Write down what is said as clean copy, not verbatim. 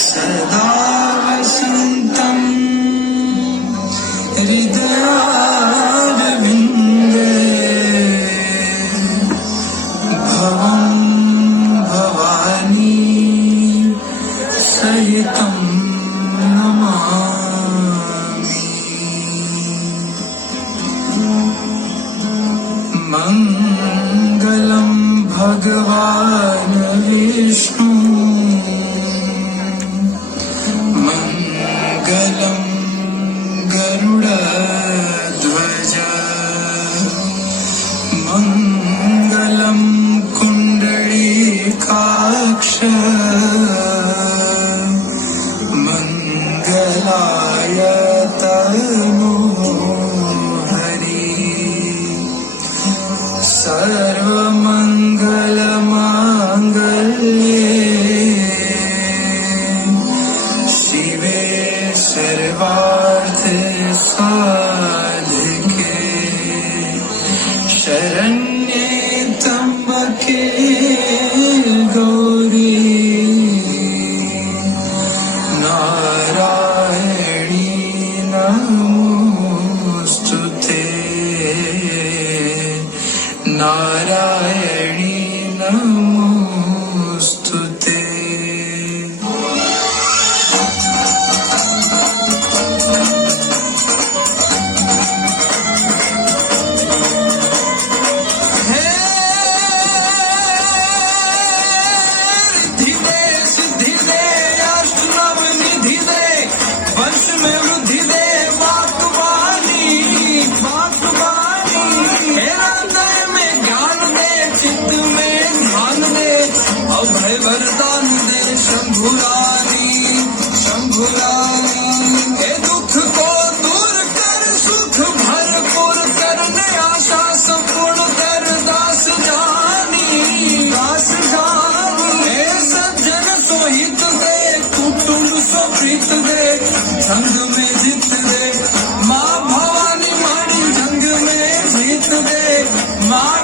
सदा वसन्तं हृदयारविन्दे भवं भवानी सहितं नमामि। मङ्गलं भगवान् विष्णु मङ्गलं गरुडध्वज मङ्गलं कुण्डलीकाक्ष मङ्गलाय तनोहरि सर्वमङ्गलमाङ्गल्ये शिवे सर्वार्थ साधिके शरण्ये त्र्यम्बके गौरी नारायणी नमोस्तुते नारायणी नमोस्तुते। वरदान दे शंभुरानी शंभुरानी हे दुख को दूर कर सुख भरपूर करने आशा संपूर्ण कर दास जानी हे सज्जन सोहित दे कुटुंब सो प्रीत दे संग में जीत दे माँ भवानी माड़ी जंग में जीत दे माँ